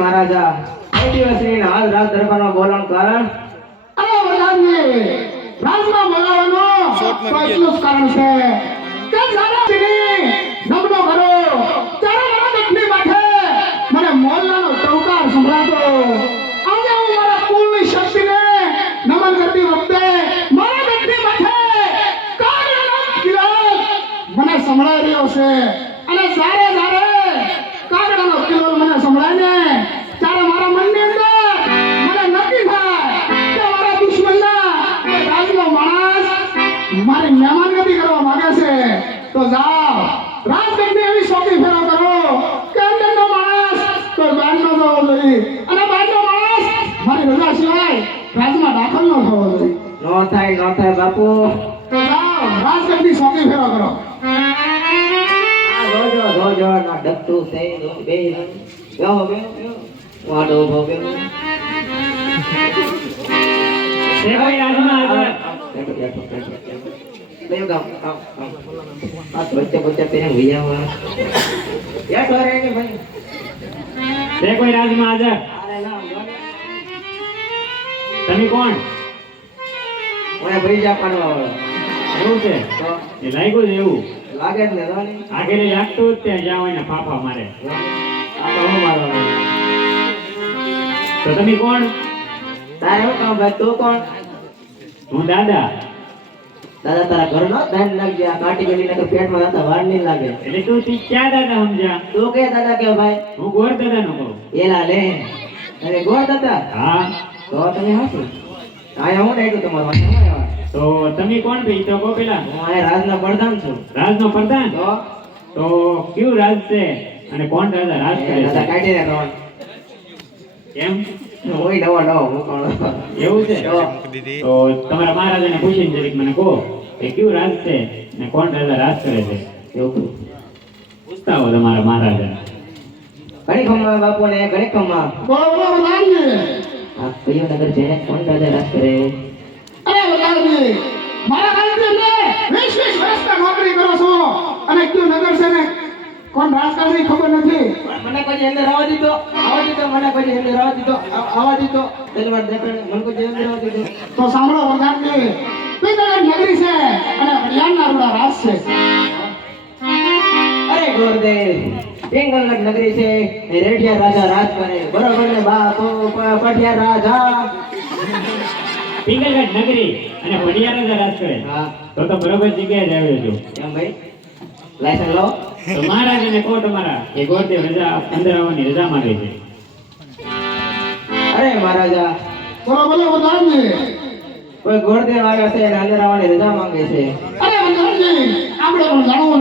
મહારાજા કઈ દિવસની હાલ રાત દરબારમાં બોલાવવાનું કારણ? અરે વડાજી રાજમાં બોલાવવાનો તો એટલું જ કારણ છે કે જાનાજીની નમનો કરો ત્યારે મારા દક્ષિણી માથે મને મોરલાનો ટહુકાર સંભળાતો. આજે હું મારા કુળની શક્તિને નમન કરતી વખતે મારા દક્ષિણી માથે કાગડાનો કિલોલ મને સંભળાઈ રહ્યો છે. અને જ્યારે કાગડાનો કિલોલ મને સંભળાય ને ત્યારે મારા મનની અંદર મને નક્કી થાય કે મારા દુશ્મનના રાજનો માણસ મારી મહેમાનગતિ કરવા માંગે છે. તો જાઓ રાજગઢની એવી શોખી ફેરો કરો કે અંદરનો માણસ તો બહારનો થવો જોઈએ અને બહારનો માણસ મારી રજા સિવાય રાજમાં દાખલ ન થવો જોઈએ. નો થાય બાપુ. તો જાઓ રાજગઢની શોખી ફેરો કરો. જોજો ના ડકતું થઈ બે ગાઓ બે વાડો ભોગે તે કોઈ રાજમાં આગળ લે ગામ આ બચ્ચા તેને ભૈયા યા કરે કે ભાઈ તે કોઈ રાજમાં આગળ અરે ના તમે કોણ? ઓય ભઈ જા પાડવા વાળો એવું છે તો એ લાગ્યું છે એવું લાગે જ ને રાની આગળ લાગતું જ ત્યાં જાવ એને ફાફા મારે. આ તો હું મારવાનો. તો તમે કોણ? તારે શું કામ ભાઈ? તું કોણ? હું દાદા. દાદા તારા ઘરનો ધાન લાગી ગયા કાટી ગયેલી નકર પેટમાં હતા વાર નહીં લાગે. એટલે તું ક્યાં દાદા સમજ્યા? તું કે દાદા કે ભાઈ? હું ગોર દાદા નો કહું. એલા લે અરે ગોળ દાદા હા તો તમે હાશું આયા હું નાખ્યું તમારું વાંચવામાં તો તમે કોણ ભાઈ? તો કહો પેલા. હું આયા રાજના પ્રધાન છું. રાજનો પ્રધાન? તો તો કયું રાજ છે અને કોણ દાદા રાજ કરે દાદા છે? કાઢીને રોણ કેમ ઓય નવો હું કોણ એવું છે? તો તો તમારા મહારાજાને પૂછીને જરીક મને કહો કે કયું રાજ છે અને કોણ દાદા રાજ કરે છે? એવું પૂછતા હો તમારા મહારાજા. ઘણી ખમા બાપુ ને ઘણી ખમા બોલો બોલો વડાજી. આ કયો નગર છે કોણ દાદા રાજ કરે? અરે વડાજી મારા ગામની અંદર 20 વર્ષથી નોકરી કરો છો અને કયું નગર છે ને કોણ રાજ કરે એ ખબર નથી. મને કોઈ અંદર આવવા દીધો મને કોઈ અંદર આવવા દીધો તલવાર દેખાડે મને કોઈ અંદર આવવા દીધો. તો સાંભળો વડાજી પિંગલગઢ નગરી છે અને હરિયાણના રૂડા રાજ છે. અરે ગોરદેવ પિંગલગઢ નગરી છે એ રેઠિયા રાજા રાજ કરે બરોબર ને બાપુ પઠિયા રાજા. પિંગલગઢ નગરી અને પડિયા રાજા રાજ કરે. હા તો બરોબર જગ્યાએ જ આવ્યો છું. કેમ ભાઈ લાયસન્સ લો. તો મહારાજાને કહો તમારા એ ગોરદેવ રજા અંદર આવવાની રજા માંગે છે. અરે મહારાજા બોલો બોલો વડાજી. કોઈ ગોરદેવ આવ્યા છે અને અંદર આવવાની રજા માંગે છે. અરે વડાજી આપણે પણ જાણવું